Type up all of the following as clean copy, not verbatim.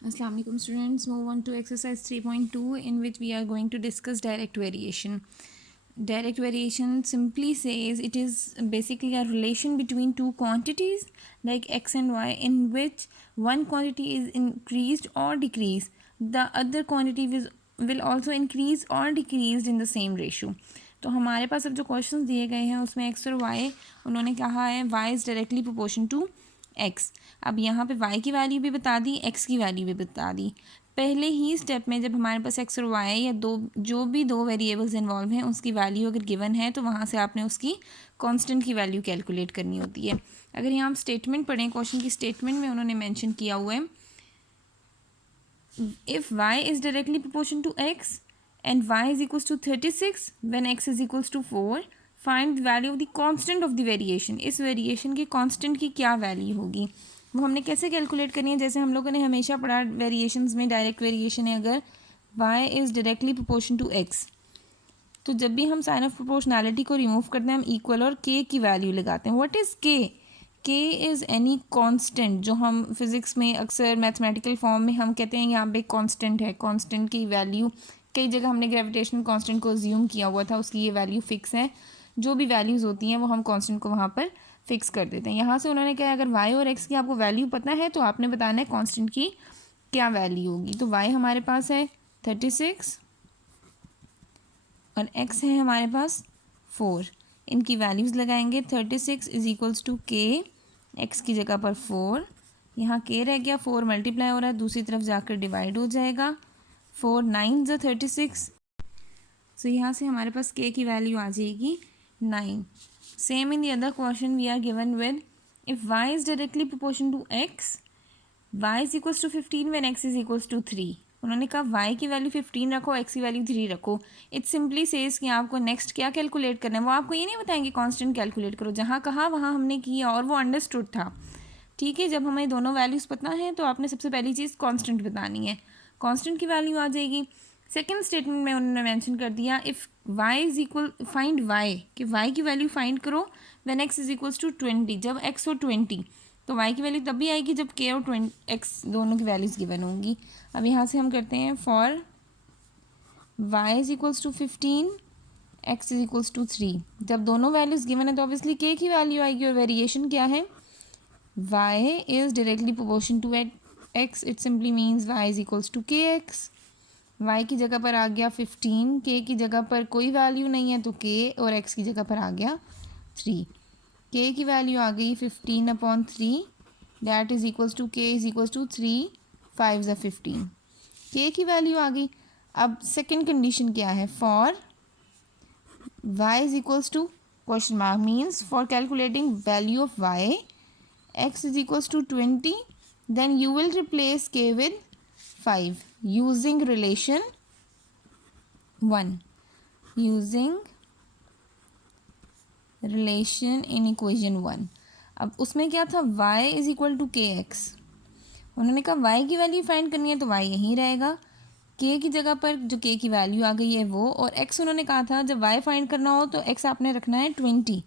Assalamu alaikum students, move on to exercise 3.2 in which we are going to discuss direct variation. Direct variation simply says it is basically a relation between two quantities like x and y in which one quantity is increased or decreased. The other quantity will also increase or decreased in the same ratio. तो हमारे पास अब जो questions दिए गए हैं उसमें x और y उन्होंने कहा है y is directly proportion to x। अब यहाँ पे y की वैल्यू भी बता दी, x की वैल्यू भी बता दी। पहले ही स्टेप में जब हमारे पास x और y या जो भी दो वेरिएबल्स इन्वॉल्व हैं उसकी वैल्यू अगर गिवन है तो वहाँ से आपने उसकी कांस्टेंट की वैल्यू कैलकुलेट करनी होती है। अगर यहाँ हम स्टेटमेंट पढ़ें, क्वेश्चन की स्टेटमेंट में उन्होंने मेंशन किया हुआ है if y is directly proportional to x and y is equals to 36 when x is equals to 4 find the value of the constant of the variation. इस वेरिएशन के constant की क्या वैल्यू होगी वो हमने कैसे कैलकुलेट करनी है। जैसे हम लोगों ने हमेशा पढ़ा वेरिएशंस में डायरेक्ट वेरिएशन है अगर y is directly proportional to x तो जब भी हम साइन ऑफ प्रोपोर्शनैलिटी को रिमूव करते हैं हम इक्वल और k की वैल्यू लगाते हैं। What is k? k is any constant जो हम फिज़िक्स में अक्सर मैथमेटिकल फॉर्म में हम कहते हैं यहाँ पे कांस्टेंट है। कांस्टेंट की वैल्यू कई जगह हमने ग्रेविटेशनल कांस्टेंट को अज्यूम किया हुआ था, उसकी ये वैल्यू फिक्स है। जो भी वैल्यूज़ होती हैं वो हम कांस्टेंट को वहाँ पर फिक्स कर देते हैं। यहाँ से उन्होंने कहा अगर y और x की आपको वैल्यू पता है तो आपने बताना है कांस्टेंट की क्या वैल्यू होगी। तो y हमारे पास है 36 और x है हमारे पास 4। इनकी वैल्यूज़ लगाएंगे। 36 is equals to k, x की जगह पर 4, यहाँ k रह गया, 4 मल्टीप्लाई हो रहा है, दूसरी तरफ जाकर डिवाइड हो जाएगा। 4 9 ज़ 36, सो यहाँ से हमारे पास k की वैल्यू आ जाएगी 9। Same in the other question we are given with if y is directly proportion to x, y is equals to 15 when x is equals to 3। उन्होंने कहा y की वैल्यू 15 रखो, x की वैल्यू 3 रखो। It simply says कि आपको next क्या calculate करना है। वो आपको ये नहीं बताएंगे कांस्टेंट कैलकुलेट करो, जहाँ कहा वहाँ हमने किया और वो अंडरस्टूड था। ठीक है, जब हमें दोनों वैल्यूज़ पता है तो आपने सबसे पहली चीज़ कांस्टेंट बतानी है। कांस्टेंट की वैल्यू आ जाएगी। सेकेंड स्टेटमेंट में उन्होंने मेंशन कर दिया if y is equal find y, कि y की वैल्यू फाइंड करो when x is equals to 20। जब x हो 20 तो y की वैल्यू तब भी आएगी जब k और 20 x दोनों की वैल्यूज़ गिवन होंगी। अब यहाँ से हम करते हैं for y is equals to 15, x is equals to 3। जब दोनों वैल्यूज़ गिवन है तो ऑब्वियसली k की वैल्यू आएगी और वेरिएशन क्या है, y is directly proportion to x, it simply means y is equals to kx। y की जगह पर आ गया 15, k की जगह पर कोई वैल्यू नहीं है तो k और x की जगह पर आ गया 3। k की वैल्यू आ गई 15/3 that is equals to k is equals to 3 5 ज़ा 15। k की वैल्यू आ गई। अब सेकेंड कंडीशन क्या है, for y is equals to question mark means for calculating value of y x is equals to 20, then you will replace k with 5 using relation 1, using relation in equation 1। अब उसमें क्या था, y is equal to kx। उन्होंने कहा y की value find करनी है तो y यहीं रहेगा, k की जगह पर जो k की वैल्यू आ गई है वो, और x उन्होंने कहा था जब y फाइंड करना हो तो x आपने रखना है 20,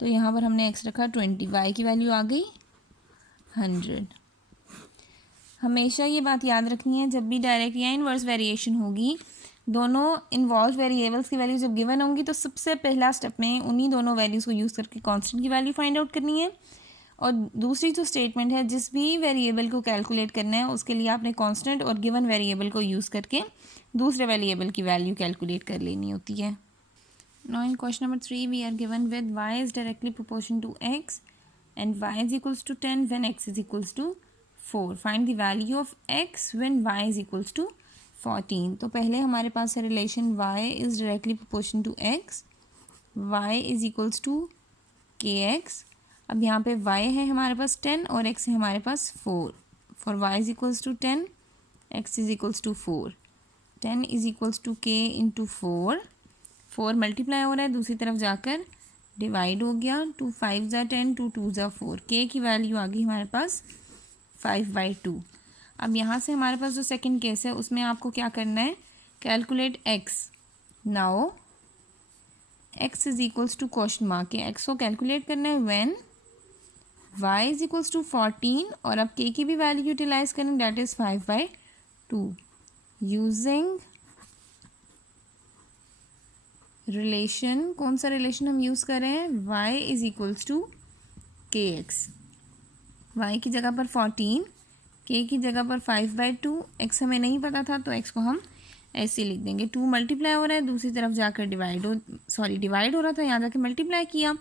तो यहाँ पर हमने x रखा 20, y की वैल्यू आ गई 100। हमेशा ये बात याद रखनी है जब भी डायरेक्ट या इनवर्स वेरिएशन होगी, दोनों इन्वॉल्व वेरिएबल्स की वैल्यू जब गिवन होंगी तो सबसे पहला स्टेप में उन्हीं दोनों वैल्यूज़ को यूज़ करके कांस्टेंट की वैल्यू फाइंड आउट करनी है। और दूसरी जो स्टेटमेंट है, जिस भी वेरिएबल को कैलकुलेट करना है उसके लिए आपने कांस्टेंट और गिवन वेरिएबल को यूज़ करके दूसरे वेरिएबल की वैल्यू कैलकुलेट कर लेनी होती है। Now in question number 3 we are given with y is directly proportion to x and y is equals to 10 when x is equals to 4। Find the value of x when y is equals to 14। तो पहले हमारे पास है relation y is directly proportion to x, y is equals to kx। अब यहाँ पे y है हमारे पास 10 और x है हमारे पास 4। For y is equals to 10, x is equals to 4, 10 is equals to k into 4। 4 multiply हो रहा है, दूसरी तरफ जाकर डिवाइड हो गया, 2 5 ज़ा 10, 2 2 ज़ा 4, के की वैल्यू आ गई हमारे पास 5/2। अब यहाँ से हमारे पास जो सेकंड केस है उसमें आपको क्या करना है, calculate x। Now x is equals to question mark के x को कैलकुलेट करना है when y is equals to 14 और अब k की भी वैल्यू यूटिलाइज करें, डैट इज़ 5/2 यूजिंग रिलेशन। कौन सा रिलेशन हम यूज़ कर रहे हैं? y is equals to kx। y की जगह पर 14, k की जगह पर 5/2, x हमें नहीं पता था तो x को हम ऐसे लिख देंगे। 2 मल्टीप्लाई हो रहा है, दूसरी तरफ जाकर डिवाइड हो रहा था, यहाँ जाके मल्टीप्लाई किया।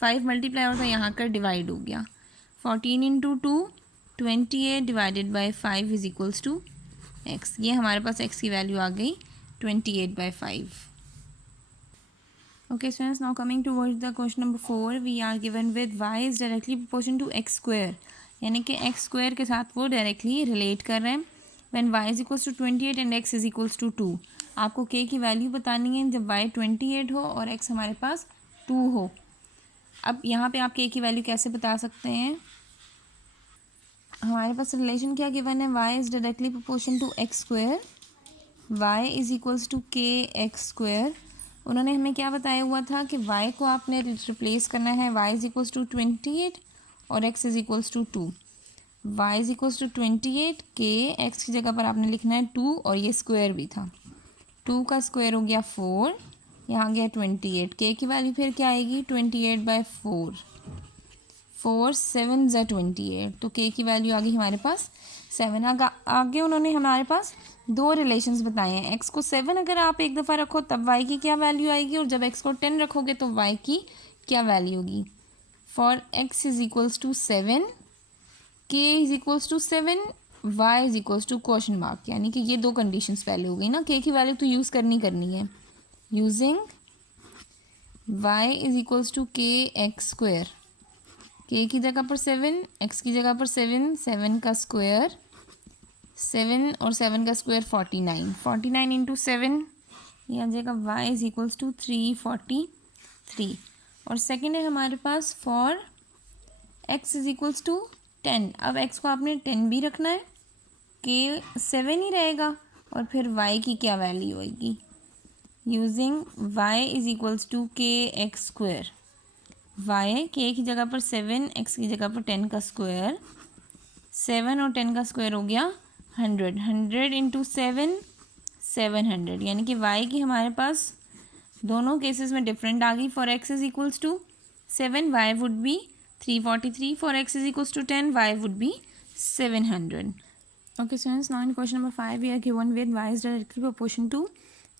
5 मल्टीप्लाई हो रहा था, यहाँ कर डिवाइड हो गया। 14 into 2 28 divided by 5 is equals to x। ये हमारे पास x की वैल्यू आ गई 28/5। Okay students, now coming towards the question number 4, we are given with y is directly proportional to x square, यानी कि x square के साथ वो directly relate कर रहे हैं। when y is equals to 28 and x is equals to 2, आपको k की वैल्यू बतानी है जब y 28 हो और x हमारे पास 2 हो। अब यहाँ पे आप k की वैल्यू कैसे बता सकते हैं? हमारे पास रिलेशन क्या गिवन है? y is directly proportional to x square, y is equals to k x square। उन्होंने हमें क्या बताया हुआ था कि y को आपने रिप्लेस करना है, y इज इक्वल्स टू 28 और x is equals to 2। y is equals to 28, k x की जगह पर आपने लिखना है 2 और ये स्क्वायर भी था, 2 का स्क्वायर हो गया 4, यहाँ गया 28। k की वैल्यू फिर क्या आएगी? 28/4, 4 7 ज़ा 28, तो k की वैल्यू आ गई हमारे पास 7। आगे उन्होंने हमारे पास दो रिलेशंस बताए हैं। x को 7 अगर आप एक दफ़ा रखो तब y की क्या वैल्यू आएगी, और जब x को 10 रखोगे तो y की क्या वैल्यू होगी। For x is equals to 7, k is equals to 7, y is equals to question mark, यानी कि ये दो कंडीशंस पहले हो गई ना। k की वैल्यू तो यूज़ करनी है। Using y is equals to k x square, k की जगह पर 7, x की जगह पर 7, 7 का स्क्वायर 7 और 7 का स्क्वायर 49, 49 इंटू 7, ये आ जाएगा y इज इक्वल्स टू 343। और सेकंड है हमारे पास for x is equals to 10। अब x को आपने 10 भी रखना है, k 7 ही रहेगा और फिर y की क्या वैल्यू होगी। Using y is equals to k x square, y k की जगह पर 7, x की जगह पर 10 का स्क्वायर, 7 और 10 का स्क्वायर हो गया 100, 100 इंटू 7 700, यानी कि y की हमारे पास दोनों केसेस में डिफरेंट आ गई। For x is equals to 7 y would be 343, for x is equals to 10 y would be 700। Okay students, now in question number 5 we are given with y is directly proportion to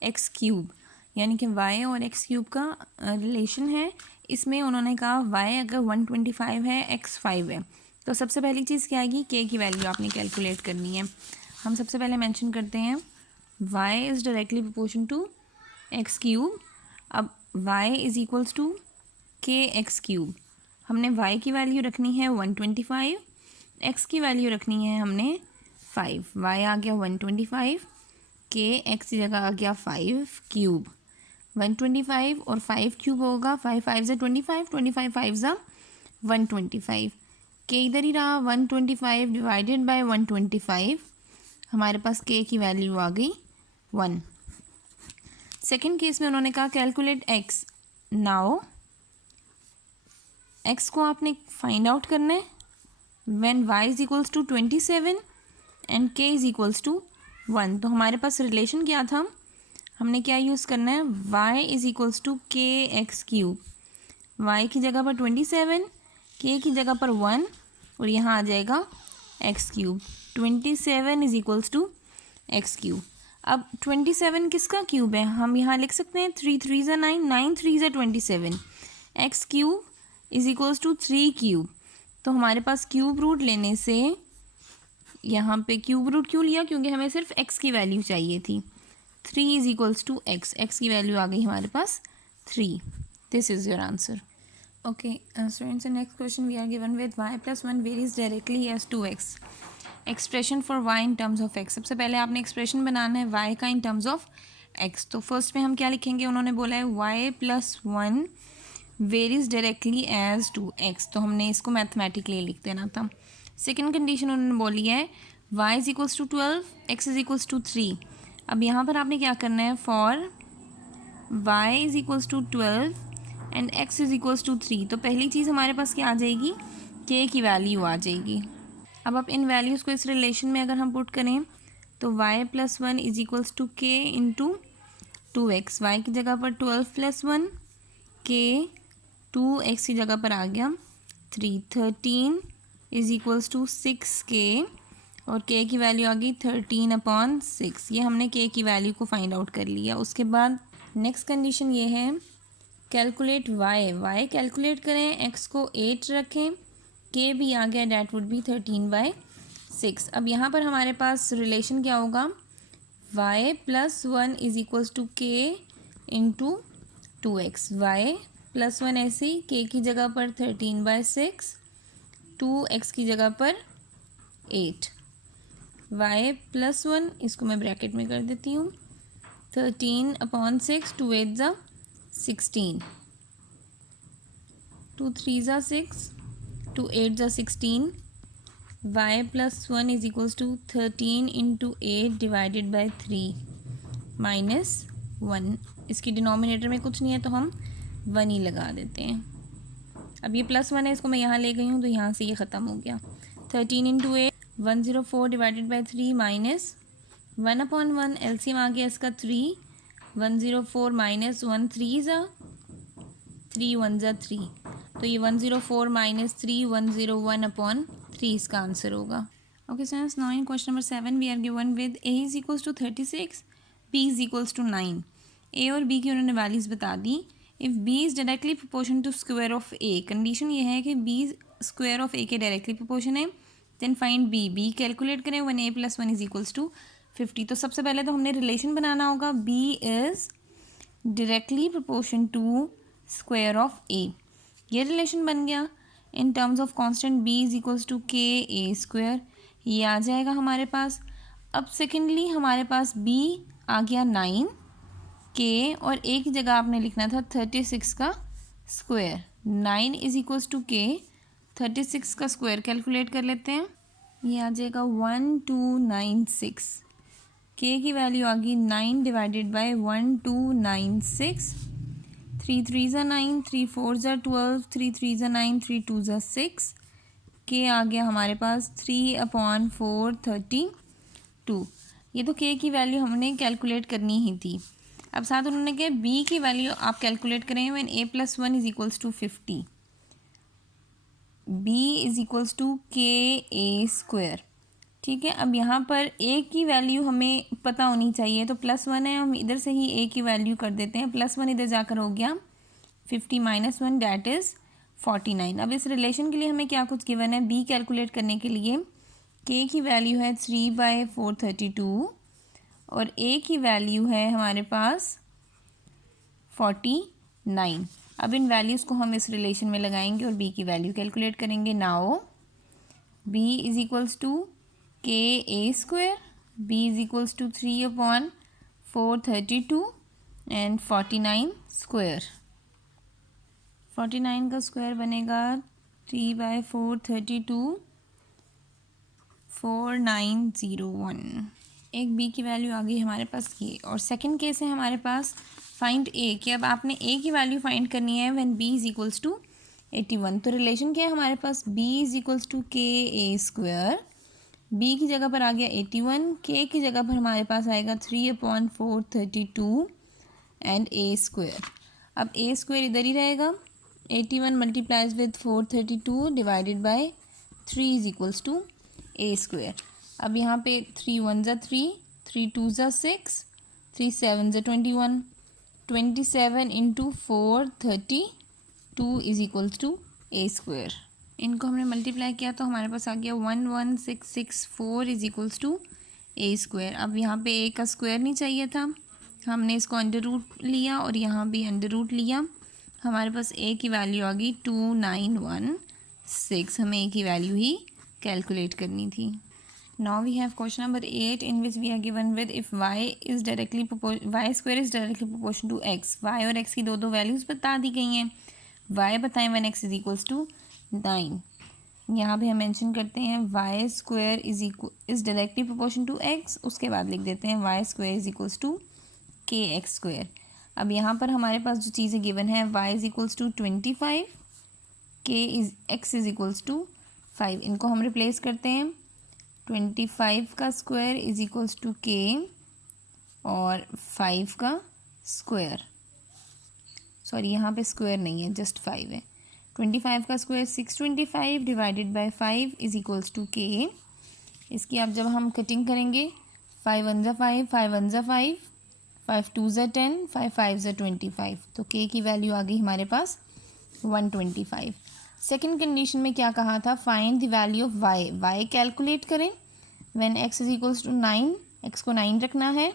x cube, यानी कि y और x cube का relation है। इसमें उन्होंने कहा y अगर 125 है, x 5 है, तो सबसे पहली चीज़ क्या आएगी? k की वैल्यू आपने कैलकुलेट करनी है। हम सबसे पहले मेंशन करते हैं y is directly proportion to x cube. अब y is equals to k x cube, हमने y की वैल्यू रखनी है 125, x की वैल्यू रखनी है हमने 5, y आ गया 125, k x की जगह आ गया 5 क्यूब, 125 और 5 क्यूब होगा, 5 5 ज़ा 25, 25 5 ज़ा 125, k इधर ही रहा 125 डिवाइडेड बाय 125, हमारे पास k की वैल्यू आ गई 1। सेकेंड केस में उन्होंने कहा कैलकुलेट x। नाउ x को आपने फाइंड आउट करना है when y is equals to 27 and k is equals to 1। तो हमारे पास रिलेशन क्या था? हमने क्या यूज़ करना है? y is equals to k x cube, y की जगह पर 27, k की जगह पर 1 और यहाँ आ जाएगा x cube. 27 is equals to x cube. अब 27 किसका क्यूब है? हम यहाँ लिख सकते हैं 3 3 ज़ा 9, 9 3 ज़ा 27, x cube is equals to 3 cube. तो हमारे पास क्यूब रूट लेने से यहाँ पे क्यूब रूट क्यों लिया? क्योंकि हमें सिर्फ x की वैल्यू चाहिए थी। 3 is equals to x, x की वैल्यू आ गई हमारे पास 3। This is your answer. Okay, students, the next question we are given with y plus 1 varies directly as 2x. Expression for y in terms of x. सबसे पहले आपने expression बनाना है y का इन टर्म्स ऑफ x। तो first में हम क्या लिखेंगे? उन्होंने बोला है y plus 1 varies directly as 2x, तो हमने इसको मैथमेटिकली लिख देना था। सेकेंड कंडीशन उन्होंने बोली है y is equals to 12, x is equals to 3। अब यहाँ पर आपने क्या करना है? For y is equals to 12 and x is equals to 3, तो पहली चीज़ हमारे पास क्या आ जाएगी के की वैल्यू आ जाएगी। अब इन वैल्यूज़ को इस रिलेशन में अगर हम पुट करें तो y + 1 is equals to k into 2x। Y की जगह पर 12 + 1 k, 2x की जगह पर आ गया 3, 13 इज इक्वल्स टू 6k और k की वैल्यू आ गई 13/6। ये हमने k की वैल्यू को फाइंड आउट कर लिया। उसके बाद नेक्स्ट कंडीशन ये है कैलकुलेट y कैलकुलेट करें, x को 8 रखें, k भी आ गया, डैट वुड बी 13/6। अब यहाँ पर हमारे पास रिलेशन क्या होगा, y + 1 is equals to k into 2x। y + 1 ऐसे ही, k की जगह पर 13/6, 2x की जगह पर 8। y + 1 इसको मैं ब्रैकेट में कर देती हूँ, 13/6, 2 8 ज़ा 16, 2 3 ज़ा 6, 2 8 ज़ा 16। y + 1 is equals to 13 into 8 divided by 3 minus 1। इसकी डिनोमिनेटर में कुछ नहीं है तो हम 1 ही लगा देते हैं। अब ये +1 है, इसको मैं यहाँ ले गई हूँ तो यहाँ से ये ख़त्म हो गया। 13 into 8 104 divided by 3 minus 1/1, LCM आ गया इसका 3, 104 माइनस 1 3 ज़ा 3, 1 ज़ा 3, तो ये 104 माइनस 3 101/3 इसका आंसर होगा। Okay students, now in question number 7 we are given with a is equals to 36, b is equals to 9। a और b की उन्होंने वैल्यूज़ बता दी। If b is directly proportion to square of a, condition ये है कि b square of a के directly proportion है, देन फाइंड b कैलकुलेट करें when a + 1 is equals to 50। तो सबसे पहले तो हमने रिलेशन बनाना होगा, b is directly proportion to square of a। ये रिलेशन बन गया। In terms of constant b is equals to k(a²), ये आ जाएगा हमारे पास। अब सेकेंडली हमारे पास b आ गया 9, k और a की जगह आपने लिखना था 36 का square. 9 is equals to k, 36 का स्क्वायर कैलकुलेट कर लेते हैं, ये आ जाएगा 1296। k की वैल्यू आ गई 9 डिवाइडेड बाई 1296। 3 3 ज़ा 9, 3 4 ज़ा 12, 3 3 ज़ा 9, 3 2 ज़ा 6। k आ गया हमारे पास 3/432। ये तो k की वैल्यू हमने कैलकुलेट करनी ही थी। अब साथ उन्होंने कहा b की वैल्यू आप कैलकुलेट करें when a + 1 is equals to 50। b is equals to k(a²). ठीक है, अब यहाँ पर a की वैल्यू हमें पता होनी चाहिए, तो +1 है, हम इधर से ही a की वैल्यू कर देते हैं। +1 इधर जाकर हो गया 50 - 1 डैट इज़ 49। अब इस रिलेशन के लिए हमें क्या कुछ गिवन है, b कैलकुलेट करने के लिए k की वैल्यू है 3/432 और a की वैल्यू है हमारे पास 49। अब इन वैल्यूज़ को हम इस रिलेशन में लगाएंगे और b की वैल्यू कैलकुलेट करेंगे। Now b is equals to k(a²), b is equals to 3/432 and 49 square. 49 का स्क्वायर बनेगा 3/432 4901। एक b की वैल्यू आ गई हमारे पास ये। और सेकंड केस है हमारे पास फाइंड a, कि अब आपने a की वैल्यू फाइंड करनी है when b is equals to 81। तो रिलेशन क्या है हमारे पास, b is equals to k(a²), b की जगह पर आ गया 81, k की जगह पर हमारे पास आएगा 3/432 एंड a²। अब a² इधर ही रहेगा, 81 multiplies with 432 divided by 3 is equals to a²। अब यहाँ पे 3 1 ज़ा 3, 3 2 ज़ा 6, 3 7 ज़ा 21, 27 into 432 is equals to a²। इनको हमने मल्टीप्लाई किया तो हमारे पास आ गया 11664 इज इक्वल्स टू a²। अब यहाँ पे a का स्क्वायर नहीं चाहिए था, हमने इसको अंडर रूट लिया और यहाँ भी अंडर रूट लिया। हमारे पास a की वैल्यू आ गई 2916। हमें a की वैल्यू ही कैलकुलेट करनी थी। Now we have question number 8 in which we are given with if y is directly y² is directly proportion to x। y और x की दो वैल्यूज़ बता दी गई हैं। y बताएं when x is equals to 9। यहाँ पे हम मेंशन करते हैं y² is directly proportion to x, उसके बाद लिख देते हैं y² is equals to kx²। अब यहाँ पर हमारे पास जो चीज़ें गिवन है, y is equals to 25, x is equals to 5, इनको हम रिप्लेस करते हैं। 25 का स्क्वायर इज इक्वल्स टू के और 5 का स्क्वायर, सॉरी यहाँ पे स्क्वायर नहीं है, जस्ट 5 है। 25 का square 625 divided by 5 is equals to k. इसकी अब जब हम कटिंग करेंगे, 5 1 ज़ा 5, 5 1 ज़ा 5, 5 2 ज़ा 10, 5 5 ज़ा 25, तो के की वैल्यू आ गई हमारे पास 125। सेकेंड कंडीशन में क्या कहा था, find the value of Y, Y calculate करें when X is equals to 9, X को 9 रखना है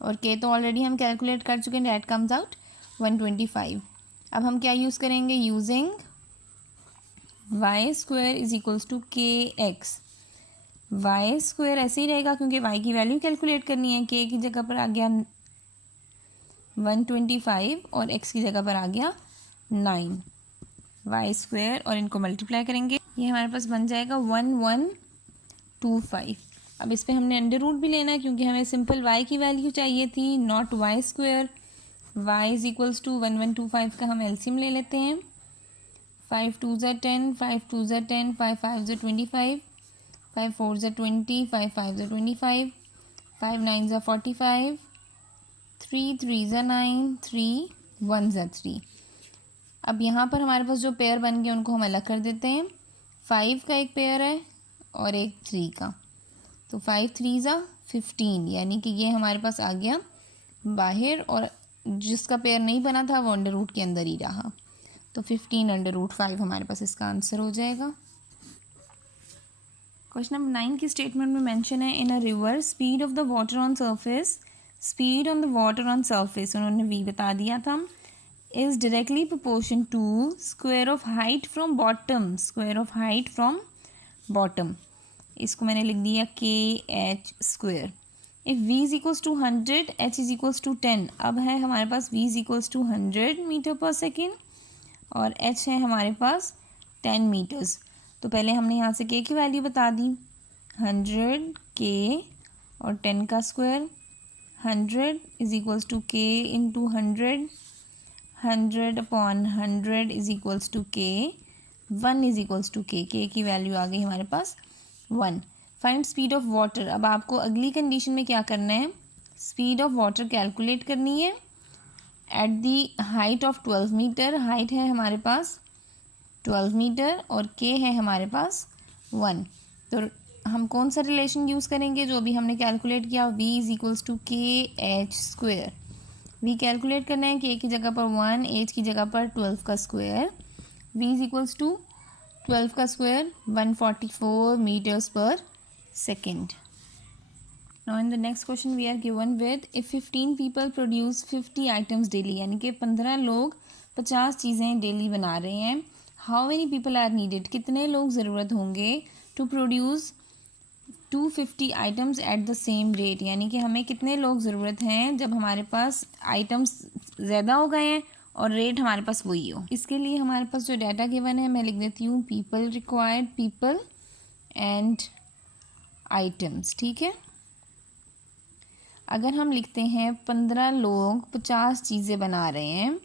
और के तो ऑलरेडी हम कैलकुलेट कर चुके हैं, दैट कम्स आउट 125। अब हम क्या यूज़ करेंगे, using y square is equals to के एक्स। वाई स्क्वायर ऐसे ही रहेगा क्योंकि वाई की वैल्यू कैलकुलेट करनी है, के की जगह पर आ गया 125 और एक्स की जगह पर आ गया 9, वाई स्क्वायर और इनको मल्टीप्लाई करेंगे, ये हमारे पास बन जाएगा 1125। अब इस पर हमने अंडर रूट भी लेना है क्योंकि हमें सिंपल वाई की वैल्यू चाहिए थी, not y square. Y is equals to 1125 का हम एलसीएम ले लेते हैं। 5 2 ज़ा 10, 5 2 ज़ा 10, 5 5 ज़ा 25, 5 4 ज़ा 20, 5 5 ज़ा 25, 5 9 ज़ा 45, 3 3 ज़ा 9, 3 1 ज़ा 3। अब यहाँ पर हमारे पास जो पेयर बन गए उनको हम अलग कर देते हैं। 5 का एक पेयर है और एक 3 का, तो 5 3 ज़ा 15, यानी कि ये हमारे पास आ गया बाहर, और जिसका पेयर नहीं बना था वो अंडर रूट के अंदर ही रहा, तो 15/5 हमारे पास इसका आंसर हो जाएगा। क्वेश्चन नंबर 9 की स्टेटमेंट में मेंशन है, in a river speed of the water on surface, speed on the water on surface उन्होंने v बता दिया था, is directly proportion to square of height from bottom, square of height from bottom, इसको मैंने लिख दिया K H square. If v is equals to 100, h is equals to 10, अब है हमारे पास v is equals to 100 metre per second और h है हमारे पास 10 मीटर्स। तो पहले हमने यहाँ से k की वैल्यू बता दी, 100 k और 10 का square, 100 is equals to k into 100, 100/100 is equals to k, 1 is equals to k, k की वैल्यू आ गई हमारे पास 1। फाइंड स्पीड ऑफ वाटर, अब आपको अगली कंडीशन में क्या करना है, स्पीड ऑफ वाटर कैलकुलेट करनी है at the height of 12 meter, height है हमारे पास 12 मीटर और के है हमारे पास 1, तो हम कौन सा रिलेशन यूज़ करेंगे, जो अभी हमने कैलकुलेट किया, v इज इक्वल्स टू के एच स्क्वायर। v कैलकुलेट करना है, k की जगह पर 1, h की जगह पर 12 का square, v is equals to 12 का square 144 meters per second. Now in the next question we are given with if 15 people produce 50 items daily, यानी कि 15 लोग 50 चीज़ें डेली बना रहे हैं, how many people are needed, कितने लोग ज़रूरत होंगे to produce 250 items at the same rate, यानी कि हमें कितने लोग ज़रूरत हैं जब हमारे पास आइटम्स ज़्यादा हो गए हैं और रेट हमारे पास वही हो। इसके लिए हमारे पास जो डाटा गिवन है मैं लिख देती हूँ, people required, people and items, ठीक है। अगर हम लिखते हैं 15 लोग 50 चीज़ें बना रहे हैं,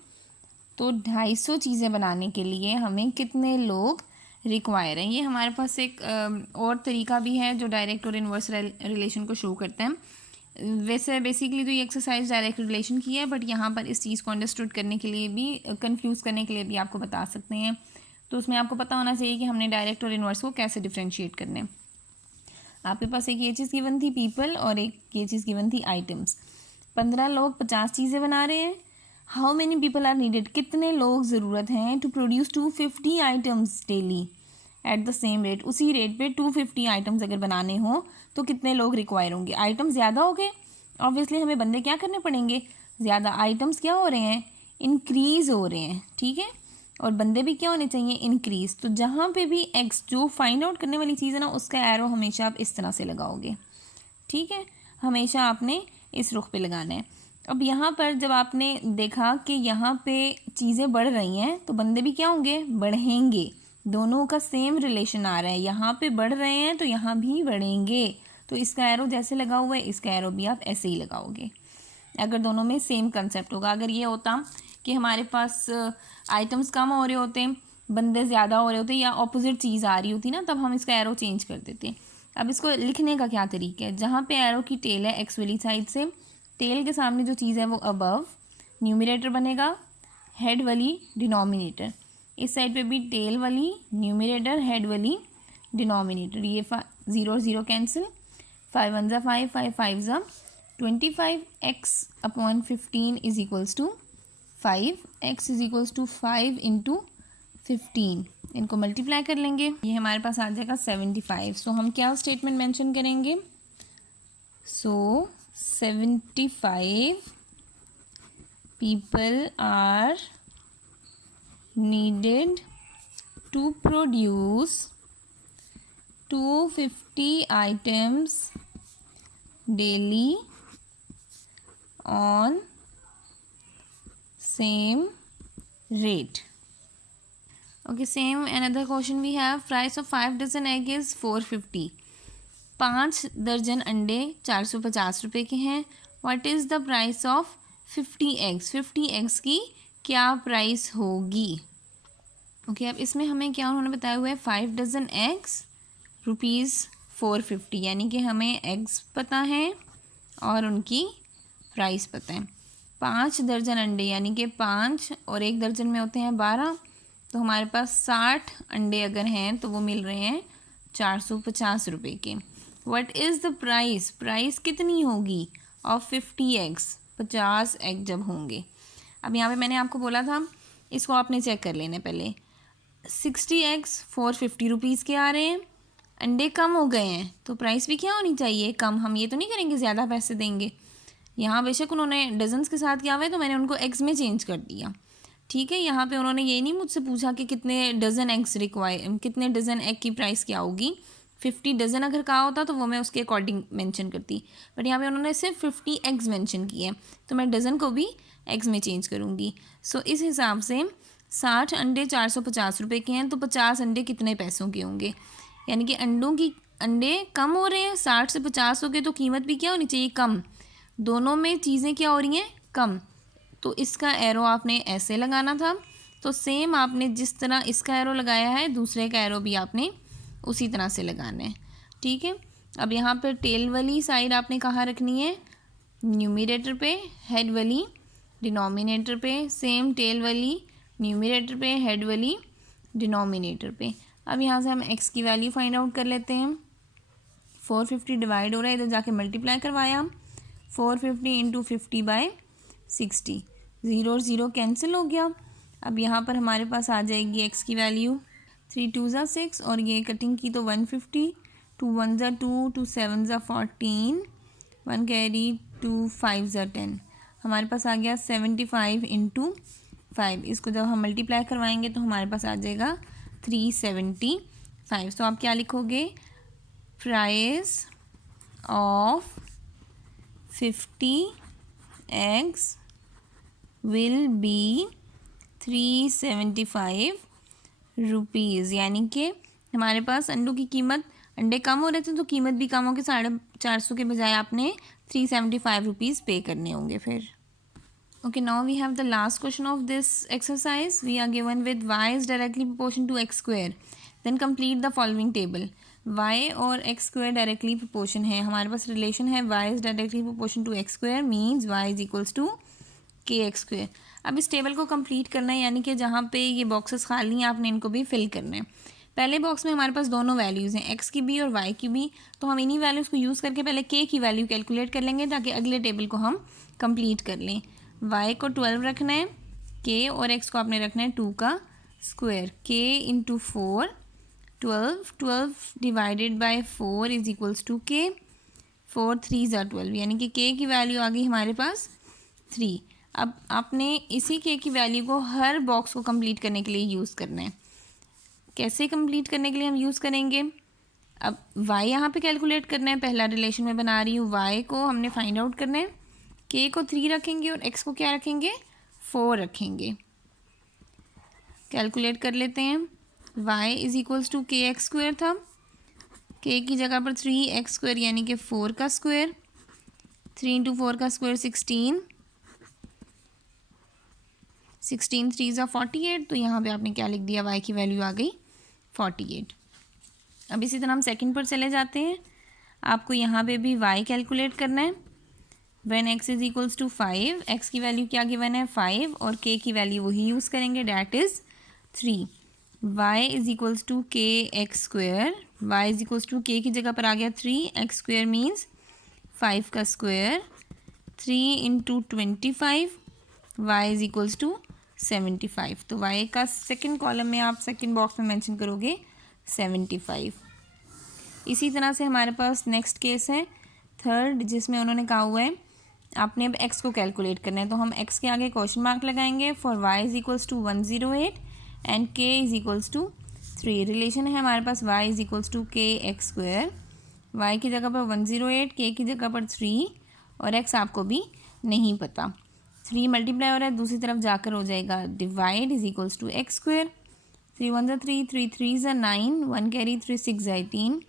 तो 250 चीज़ें बनाने के लिए हमें कितने लोग रिक्वायर हैं। ये हमारे पास एक और तरीका भी है जो डायरेक्ट और इन्वर्स रिलेशन को शो करता है। वैसे बेसिकली तो ये एक्सरसाइज डायरेक्ट रिलेशन की है, बट यहाँ पर इस चीज़ को अंडरस्टूड करने के लिए भी, कंफ्यूज करने के लिए भी आपको बता सकते हैं। तो उसमें आपको पता होना चाहिए कि हमने डायरेक्ट और इन्वर्स को कैसे डिफ्रेंशिएट करने हैं। आपके पास एक ये चीज़ गिवन थी पीपल और एक ये चीज़ गिवन थी आइटम्स। 15 लोग 50 चीज़ें बना रहे हैं, how many people are needed, कितने लोग ज़रूरत हैं to produce 250 items daily at the same rate, उसी रेट पे 250 आइटम्स अगर बनाने हो तो कितने लोग रिक्वायर होंगे। आइटम्स ज़्यादा हो गए, ऑब्वियसली हमें बंदे क्या करने पड़ेंगे, ज़्यादा। आइटम्स क्या हो रहे हैं, इंक्रीज़ हो रहे हैं, ठीक है, और बंदे भी क्या होने चाहिए, इंक्रीज। तो जहाँ पे भी एक्स जो फाइंड आउट करने वाली चीज़ है ना, उसका एरो हमेशा आप इस तरह से लगाओगे, ठीक है, हमेशा आपने इस रुख पे लगाना है। अब यहाँ पर जब आपने देखा कि यहाँ पे चीज़ें बढ़ रही हैं तो बंदे भी क्या होंगे, बढ़ेंगे। दोनों का सेम रिलेशन आ रहा है, यहाँ पे बढ़ रहे हैं तो यहाँ भी बढ़ेंगे। तो इसका एरो जैसे लगा हुआ है, इसका एरो भी आप ऐसे ही लगाओगे अगर दोनों में सेम कंसेप्ट होगा। अगर ये होता कि हमारे पास आइटम्स कम हो रहे होते बंदे ज़्यादा हो रहे होते या अपोजिट चीज़ आ रही होती ना, तब हम इसका एरो चेंज कर देते। अब इसको लिखने का क्या तरीका है, जहाँ पे एरो की टेल है एक्स वाली साइड से, टेल के सामने जो चीज़ है वो अबव न्यूमरेटर बनेगा, हेड वाली डिनोमिनेटर। इस साइड पे भी टेल वाली न्यूमरेटर, हेड वाली डिनोमिनेटर। ये 0 0 कैंसिल, 5 1 ज़ा 5, 5 5 ज़ा 25, x/15 is equals to 5, x is equals to 5 into 15। इनको मल्टीप्लाई कर लेंगे, ये हमारे पास आ जाएगा 75। सो हम क्या स्टेटमेंट मेंशन करेंगे, सो 75 people are needed to produce 250 items daily on same rate. Okay, same another question we have, price of 5 dozen egg is 450. 5 दर्जन अंडे 450 रुपये के हैं। What is the price of 50 eggs, 50 eggs की क्या प्राइस होगी। Okay, अब इसमें हमें क्या उन्होंने बताया हुआ है, 5 डजन एग्स ₹450, यानी कि हमें एग्स पता है और उनकी प्राइस पता है। 5 दर्जन अंडे यानी कि 5 और 1 दर्जन में होते हैं 12, तो हमारे पास 60 अंडे अगर हैं तो वो मिल रहे हैं 450 रुपये के। What is the price, price कितनी होगी ऑफ 50 एग्स, 50 एग जब होंगे। अब यहाँ पे मैंने आपको बोला था, इसको आपने चेक कर लेना पहले। 60 एग्स 450 रुपीज़ के आ रहे हैं, अंडे कम हो गए हैं तो प्राइस भी क्या होनी चाहिए, कम। हम ये तो नहीं करेंगे ज़्यादा पैसे देंगे। यहाँ बेशक उन्होंने डजन्स के साथ किया हुआ है तो मैंने उनको एग्स में चेंज कर दिया, ठीक है। यहाँ पे उन्होंने ये नहीं मुझसे पूछा कि कितने डज़न एग्स कितने डज़न एग की प्राइस क्या होगी। 50 डज़न अगर कहा होता तो वो मैं उसके अकॉर्डिंग मेंशन करती, बट यहाँ पे उन्होंने सिर्फ 50 एग्स मेंशन किए हैं, तो मैं डज़न को भी एग्स में चेंज करूँगी। सो इस हिसाब से 60 अंडे 450 रुपये के हैं, तो 50 अंडे कितने पैसों के होंगे, यानी कि अंडे कम हो रहे हैं, 60 से 50 हो गए, तो कीमत भी क्या होनी चाहिए, कम। दोनों में चीज़ें क्या हो रही हैं, कम। तो इसका एरो आपने ऐसे लगाना था। तो सेम आपने जिस तरह इसका एरो लगाया है, दूसरे का एरो भी आपने उसी तरह से लगाना है, ठीक है। अब यहाँ पर टेल वाली साइड आपने कहाँ रखनी है, न्यूमरेटर पे, हेड वाली डिनोमिनेटर पे। सेम टेल वाली न्यूमरेटर पे, हेड वाली डिनोमिनेटर पे। अब यहाँ से हम x की वैल्यू फाइंड आउट कर लेते हैं। 450 डिवाइड हो रहा है, इधर जाके मल्टीप्लाई करवाया, 450 इंटू 50/60, 0 0 कैंसिल हो गया। अब यहाँ पर हमारे पास आ जाएगी x की वैल्यू 3 2 ज़ा 6, और ये कटिंग की तो 150, 2 1 ज़ा 2, 2 7 ज़ा 14, 1 कैरी 2 5 ज़ा 10, हमारे पास आ गया 75 इंटू 5। इसको जब हम मल्टीप्लाई करवाएंगे तो हमारे पास आ जाएगा 375। तो आप क्या लिखोगे, price of 50 eggs will be 375 rupees, यानी कि हमारे पास अंडों की कीमत, अंडे कम हो रहे थे तो कीमत भी कम होगी, 450 के बजाय आपने 375 रुपीज़ पे करने होंगे फिर। Okay, now we have the last question of this exercise. We are given with y is directly proportional to x square. Then complete the following table. y और x square directly proportion है, हमारे पास relation है y is directly proportional to x square means y is equals to kx square. अब इस table को complete करना है, यानी कि जहाँ पे ये बॉक्सेस खाली हैं आपने इनको भी फिल करना है। पहले बॉक्स में हमारे पास दोनों वैल्यूज़ हैं, x की भी और y की भी, तो हम इन्हीं वैल्यूज़ को यूज़ करके पहले k की वैल्यू कैलकुलेट कर लेंगे ताकि अगले टेबल को हम कंप्लीट कर लें। y को 12 रखना है, k और x को आपने रखना है 2 का square, k into 4, 12 divided by 4 is equals to k, 4 3 ज़ा 12, यानी कि k की वैल्यू आ गई हमारे पास 3। अब आपने इसी k की वैल्यू को हर बॉक्स को कंप्लीट करने के लिए यूज़ करना है। कैसे कंप्लीट करने के लिए हम यूज़ करेंगे, अब y यहाँ पे कैलकुलेट करना है, पहला रिलेशन में बना रही हूँ, y को हमने फाइंड आउट करना है, k को 3 रखेंगे और x को क्या रखेंगे, 4 रखेंगे। कैलकुलेट कर लेते हैं, y इज इक्वल्स टू के एक्स स्क्वायर था, k की जगह पर 3x स्क्वायर यानी कि 4 का स्क्वायर, 3 इंटू 4 का स्क्वायर 16, 16 3 ज़ा 48, तो यहाँ पे आपने क्या लिख दिया, y की वैल्यू आ गई 48। अब इसी तरह हम सेकंड पर चले जाते हैं। आपको यहाँ पे भी y कैलकुलेट करना है। When x is equals to 5, x की वैल्यू क्या गिवन है 5 और k की वैल्यू वही यूज़ करेंगे, that is 3। y is equals to के x square, y is equals to k की जगह पर आ गया 3, एक्स स्क्वेयर मीन्स 5 का square, 3 into 25, y is equals to 75। तो y का सेकंड कॉलम में आप सेकंड बॉक्स में मेंशन करोगे 75। इसी तरह से हमारे पास नेक्स्ट केस है थर्ड, जिसमें उन्होंने कहा हुआ है आपने अब x को कैलकुलेट करना है, तो हम x के आगे क्वेश्चन मार्क लगाएंगे। For y is equals to 108 and k is equals to 3। Relation है हमारे पास y इज इक्वल्स टू के एक्स स्क्वेयर, y की जगह पर 108, k की जगह पर 3 और x आपको भी नहीं पता। 3 मल्टीप्लाई हो रहा है, दूसरी तरफ जाकर हो जाएगा divide, is equals to x square. 3 1 ज़ा 3, 3 3 ज़ा 9, 1 कैरी 3 6 ज़ा 18,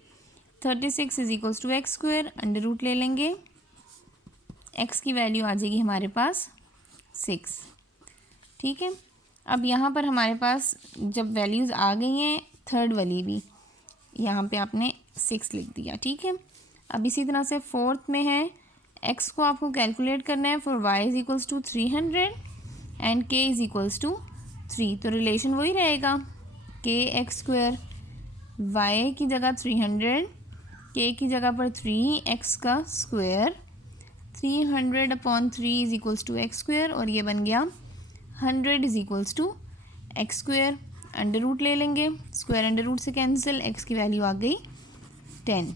36 is equals to x square. Under root ले लेंगे, x की वैल्यू आ जाएगी हमारे पास 6। ठीक है, अब यहाँ पर हमारे पास जब वैल्यूज़ आ गई हैं थर्ड वाली भी, यहाँ पे आपने 6 लिख दिया। ठीक है, अब इसी तरह से फोर्थ में है x को आपको कैलकुलेट करना है। For y is equals to 300 and k is equals to 3, तो रिलेशन वही रहेगा के एक्स स्क्वेयर, y की जगह 300, k की जगह पर 3, x का square, 300 upon 3 is equals to x square, और ये बन गया 100 is equals to x square. Under root ले लेंगे, स्क्वायर अंडर रूट से कैंसिल, x की वैल्यू आ गई 10।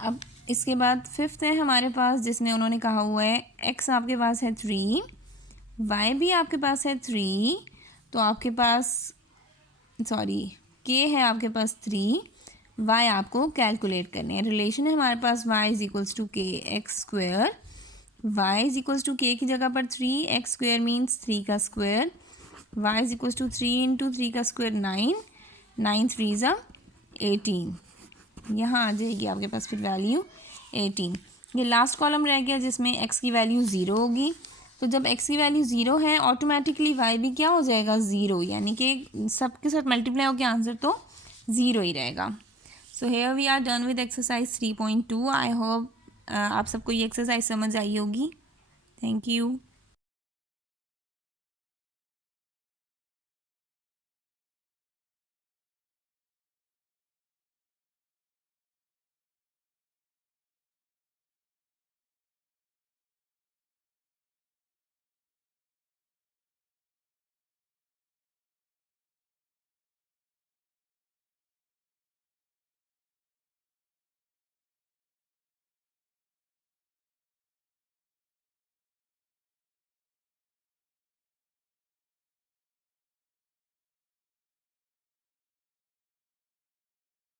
अब इसके बाद फिफ्थ है हमारे पास, जिसमें उन्होंने कहा हुआ है x आपके पास है 3, y भी आपके पास है 3, तो आपके पास k है आपके पास 3, y आपको कैलकुलेट करने हैं। रिलेशन है हमारे पास y इज इक्वल्स टू के x square, y is equals to k की जगह पर 3, एक्स स्क्वेयर मीन्स 3 का square, y is equals to 3 into 3 का स्क्वेयर 9, 9 3 ज़ा 18, यहाँ आ जाएगी आपके पास फिर वैल्यू 18। ये लास्ट कॉलम रह गया जिसमें x की वैल्यू 0 होगी, तो जब x की वैल्यू 0 है ऑटोमेटिकली y भी क्या हो जाएगा 0, यानी कि सबके साथ मल्टीप्लाई होकर आंसर तो 0 ही रहेगा। So here we are done with exercise 3.2। I hope आप सबको ये एक्सरसाइज समझ आई होगी। Thank you.